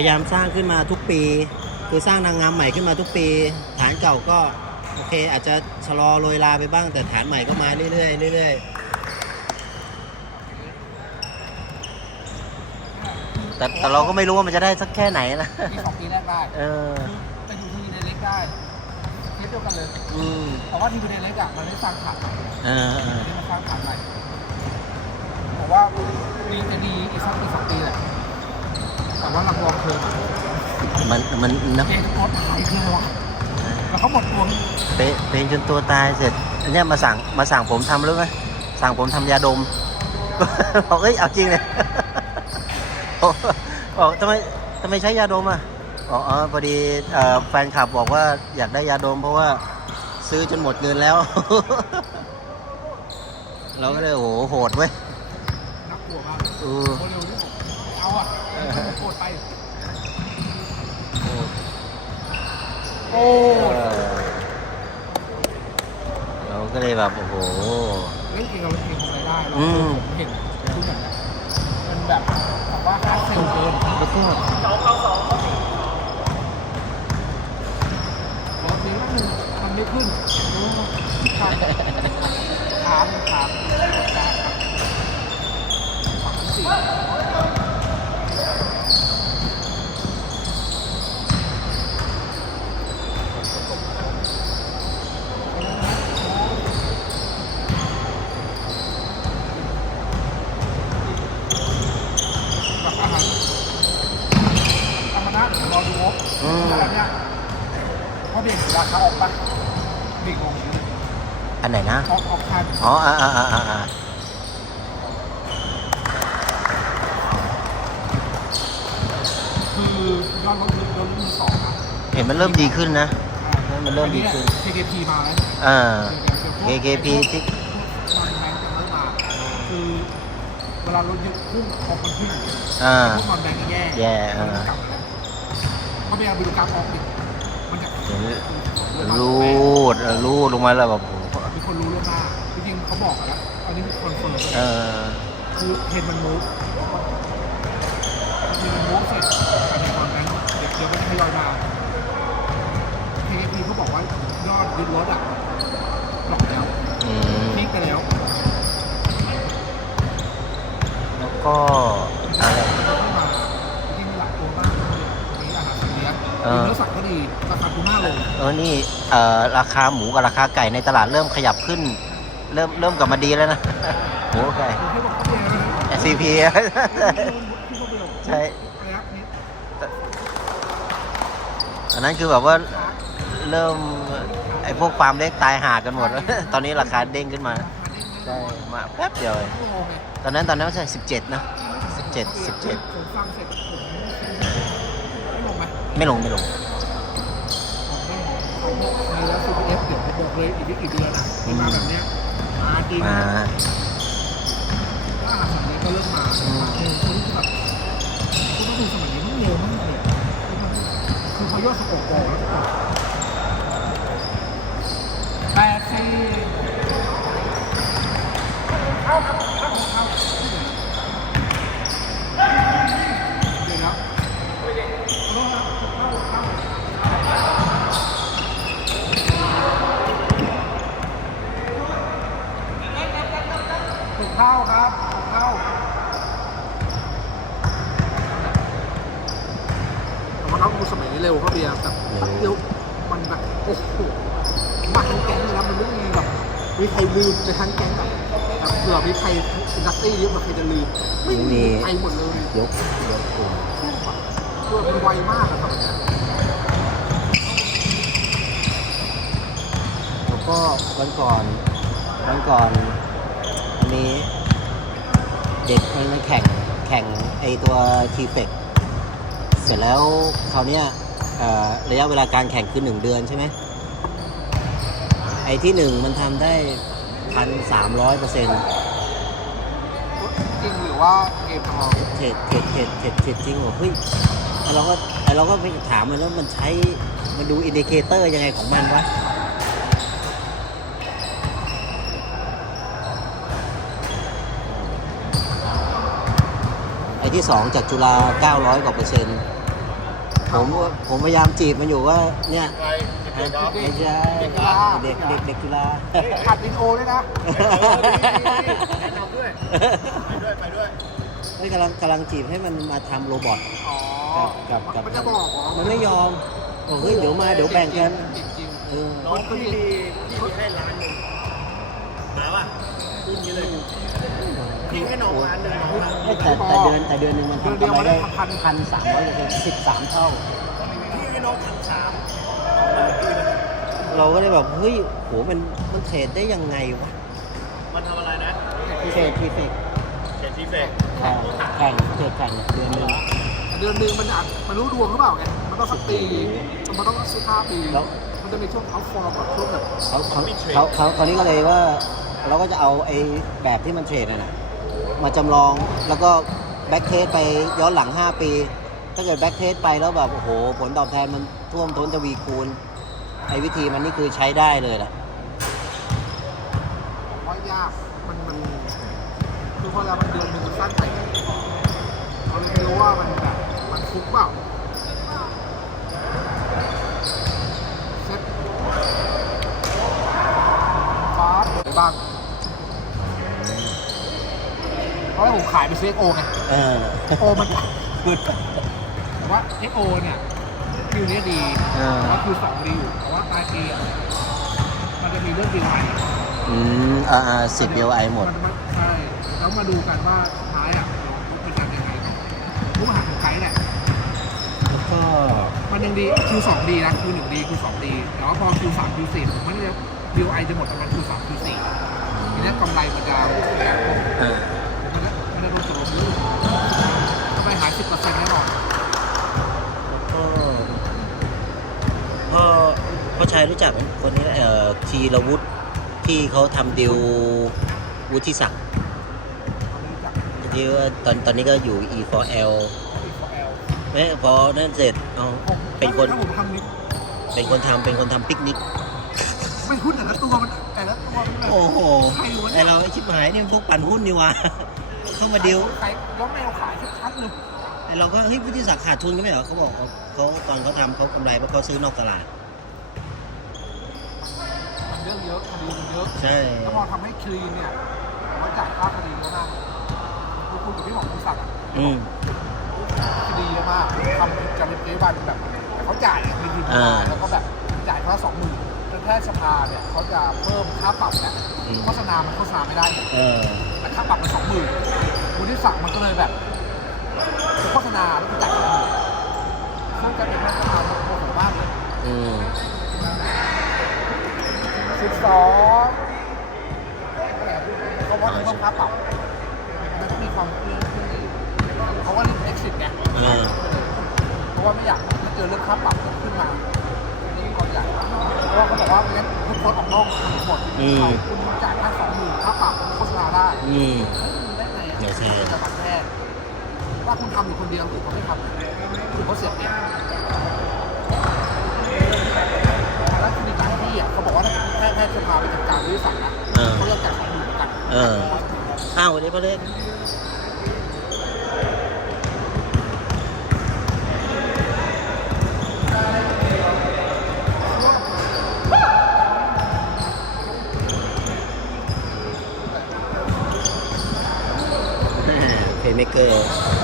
พยายามสร้างขึ้นมาทุกปี คือสร้างนางงามใหม่ขึ้นมาทุกปี ฐานเก่าก็โอเคอาจจะชะลอโรยลาไปบ้าง แต่ฐานใหม่ก็มาเรื่อยๆเรื่อยๆแต่แต่เราก็ไม่รู้ว่ามันจะได้สักแค่ไหนนะปีสองปีแรกได้เออไปดูทีวีในเล็กได้เทปเดียวกันเลยอืมแต่ว่าทีวีในเล็กอะมันไม่สร้างฐานใหม่เออเออนี่มันสร้างฐานใหม่บอกว่าดีจะดีอีกสักปีสองปีแหละ แต่ว่าหลังรองเธอมอะมันมันนะเกมโคตรหายคือว่ะแล้วเขาหมดตัวเปะเป็นจนตัวตายเสร็จอันเนี้ยมาสั่งมาสั่งผมทำรู้ไหมสั่งผมทำยาดมบอกเอ้ยเอาจริงเลยบอกบอกทำไมทำไมใช้ยาดมอะบอกอ๋อพอดีเอ่อแฟนคลับบอกว่าอยากได้ยาดม เพราะว่าซื้อจนหมดเงินแล้ว เราก็เลยโอ้โหโหดเว้ยน่ากลัวมากเออโมเร็วที่ผมเอาอะ โคตรไป โอ้เออเราก็เลยแบบโอ้โหเล่นเองเราเล่นเองทำอะไรได้เราอืม ผมเห็นทุกอย่างเนี่ยมันแบบแบบว่าฮาร์ดเซลเกินแล้วก็ขอเสียงนิดนึงมันไม่ขึ้นโอ้ขาดขาดขาดขาดสามสี่กับอาหารธรรมดา เดี๋ยวรอดูงบอืมแบบเนี้ยเขาเด็กราคาออกปะเด็กลงอันไหนนะ ออกออกคันอ๋ออ่าอ่าอ่าอ่าอ่าคือยอดรถยนต์มือสองอะเห็นมันเริ่มดีขึ้นนะ มันเริ่มดีขึ้น KKP มาแล้วอ่าเดี๋ยว KKP ที่มันแบงค์จะเริ่มมาคือเวลารถยึดพุ่งออกมันขึ้นอ่า พวกมันแบงค์แย่แย่มันอ่า กลับมาแล้ว เขาพยายามไปดูกราฟออกดิมันจะเห็นรูดเออรูดลงมาแล้วแบบโอ้โหมีคนรู้ล่วงหน้าจริงๆเขาบอกอะแล้ว อันนี้คอนเฟิร์มเออคือเห็นมันมูฟมีมันมูฟเสร็จภายในตอนนั้นเดี๋ยวเดี๋ยวมันทยอยมา KKP เขาบอกว่ายอดยึดรถอะหลอกแล้วอืมพีคไปแล้ว แล้วก็ อนี่เอ่อราคาหมูกับราคาไก่ในตลาดเริ่มขยับขึ้น เริ่มเริ่มกลับมาดีแล้วนะหมูกับไก่ SCP ใช่ระยะนี้อันนั้นคือแบบว่าเริ่มไอ้พวกฟาร์มเล็กตายหากันหมด ตอนนี้ราคาเด้งขึ้นมาใช่มาแป๊บเดียวตอนนั้นตอนนั้นใช่สิบเจ็ดนะสิบเจ็ดสิบเจ็ดไม่ลงไหมไม่ลงไม่ลง แล้ว CPF เดี๋ยวผมบอกเลยอีกไม่กี่เดือนอะที่มาแบบเนี้ยมาจริง มาแล้วอาหารสัตว์เลี้ยงก็เริ่มมาเออคือแบบคุณต้องดูสมัยนี้มันเร็วมากเลยอะคือเขายอดสโคปโกแล้วก็แปดสี่เข้าเข้าเข้าเข้าเดี๋ยวนะเข้าเข้า ถูกเข้าครับถูกเข้าแต่ว่าน้องดู สมัยนี้เร็วเขาเบียร์แบบแป๊บเดียวมันแบบโอ้โหมาทั้งแก๊งเลยนะมันไม่มีแบบมีใครลืมในทั้งแก๊งแบบแบบเผื่อมีใครอินดัสตรีเยอะแบบใครจะลืมไม่มีไปหมดเลยยกยกกลุ่มคือมันไวมากอะครับแล้วก็วันก่อนวันก่อนมีเด็กมันมาแข่งแข่งไอตัวทีเฟก เสร็จแล้วคราวเนี้ยเอ่อระยะเวลาการแข่งคือหนึ่งเดือนใช่ไหมไอที่หนึ่งมันทำได้พันสามร้อยเปอร์เซ็นต์จริงหรือว่าเกมทองเทรดเทรดเทรดเทรดเทรดจริงเหรอเฮ้ยไอ้เราก็ไอเราก็ไปถามมันแล้วมันใช้มันดูอินดิเคเตอร์ยังไงของมันวะไอ้ที่2จากจุฬา900กว่าเปอร์เซ็นต์ ผมผมพยายามจีบมันอยู่ว่าเนี่ยใครเด็กๆเหรอไม่ใช่เด็กกีฬาเด็กเด็กเด็กกีฬาขัดดินโอด้วยนะแนะนำด้วยไปด้วยไปด้วยเฮ้ยกำลังกำลังจีบให้มันมาทำโรบอทอ๋อกับกับกับมันจะบอกเหรอมันไม่ยอมบอกเฮ้ยเดี๋ยวมาเดี๋ยวแบ่งกันจริงจริงเออน้องพี่ดีพี่มีให้ล้านหนึ่งมาป่ะพูดงี้เลย พี่ให้น้องล้านหนึ่งน้องมาเฮ้ยแต่แต่เดือนแต่เดือนหนึ่งมันทำกำไรได้พันสามร้อยเปอร์เซ็นต์สิบสามเท่า พี่ให้น้องพันสามเราก็เลยแบบเฮ้ยโหมันมันเทรดได้ยังไงวะ มันทำอะไรนะเทรดทีเฟกเขียนทีเฟกแข่งแข่งเทรดแข่งเดือนหนึ่งเดือนหนึ่งมันอาจมันรู้ดวงหรือเปล่าไงมันต้องสักปีมันต้องสักห้าปีแล้วมันจะมีช่วงเขาฟอร์มแบบช่วงแบบเขาเขาเขาเขาคราวนี้ก็เลยว่าเราก็จะเอาไอ้แบบที่มันเทรดน่ะนะ มาจำลองแล้วก็แบ็กเทสไปย้อนหลัง 5 ปี ถ้าเกิดแบ็กเทสไปแล้วแบบโอ้โห ผลตอบแทนมันท่วมท้นทวีคูณไอ้วิธีมันนี่คือใช้ได้เลยแหละผมว่ายากมันมันคือพอเรามันเดือนหนึงมันสั้นไปเราเลยไม่รู้ว่ามันแบบมันฟุกเปล่าเซ็ตฟาสไปบ้าง เพราะว่าผมขายไปซื้อโอไงเออโอมันแต่ว่า XO เนี่ยคิวเนี้ยดีเออ แต่ว่าคิวสองดีอยู่แต่ว่าปลายปีอะมันจะมีเรื่องดีใหม่อืมอ่าสิบเดียวไอหมดนนใช่แล้วมาดูกันว่าสุดท้ายอะเป็นการยังไงผู้บริหารของไกด์เนี่ยแล้วก็ มันยังดีคิวสองดีนะคิวหนึ่งดีคิวสองดีแต่ว่าพอคิวสามคิวสี่มันจะดีไอจะหมดประมาณคิวสามคิวสี่ทีนี้กำไรมันจะแบบเออ 50%แน่นอนพ่อพ่อชายรู้จักคนนี้ไหมเอ่อทีรวุฒิที่เขาทำดิววุฒิศักดิ์ที่ว่าตอนตอนนี้ก็อยู่ E4L แม้พอนั่นเสร็จเป็นคนเป็นคนทำเป็นคนทำปิกนิก ไม่หุ้นแต่ละตัวมันแต่ละตัวมันโอ้โหใครวะไอเเราไอชิบหายเนี่ยมันพวกปั่นหุ้นนี่วะเข้ามาดิว ใครแล้วแมวขายชัดๆเลย ไอเราก็เฮ้ยวุฒิศักดิ์ขาดทุนก็ไม่เหรอเขาบอกเขาเขาตอนเขาทำเขากำไรเพราะเขาซื้อนอกตลาด มันเรื่องเยอะคดีมันเยอะใช่ แล้วพอทำให้คลีนเนี่ยผมว่าจ่ายค่าคดีเยอะมากคือคุณกับพี่หมอคุณศักดิ์อะอืม คดีเยอะมากทำจำเป็นเจ๊บันแบบแต่เขาจ่ายอะมีทีมอ่า แล้วก็แบบจ่ายคนละสองหมื่นแล้วแพทย์สภาเนี่ยเขาจะเพิ่มค่าปรับแล้วอืมโฆษณามันโฆษณาไม่ได้ เออ แต่ค่าปรับมันสองหมื่นวุฒิศักดิ์มันก็เลยแบบ โฆษณาแล้วก็จ่ายสองหมื่นซึ่งจะเป็นแพทย์สภาโมโหมากเลยอืมสิบสองเขาว่าเพิ่มค่าปรับมันก็มีความเครื่องขึ้นอีกเพราะว่าเรื่อง exit ไงเออเพราะว่าไม่อยากถ้าเจอเรื่องค่าปรับขึ้นมาเรื่ก้อนใหญ่เพราะเขาบอกว่างั้นทุกคนออกนอกหมดอืมคุณจ่ายแค่สองหมื่นค่าปรับโฆษณาได้อืมได้ไงอะเดี๋ยวใช่จะตัดแค่ ว่าคุณทำอยู่คนเดียวหรือเขาไม่ทำหรือเขาเสียเปรียบแล้วคุณมีการที่อะเขาบอกว่าแค่แค่จะพาไปจัดการบริษัทนะเขาเรียกจ่ายสองหมื่นเหมือนกันเอออ้าววันนี้พ่อเล็กเพย์เมเกอร์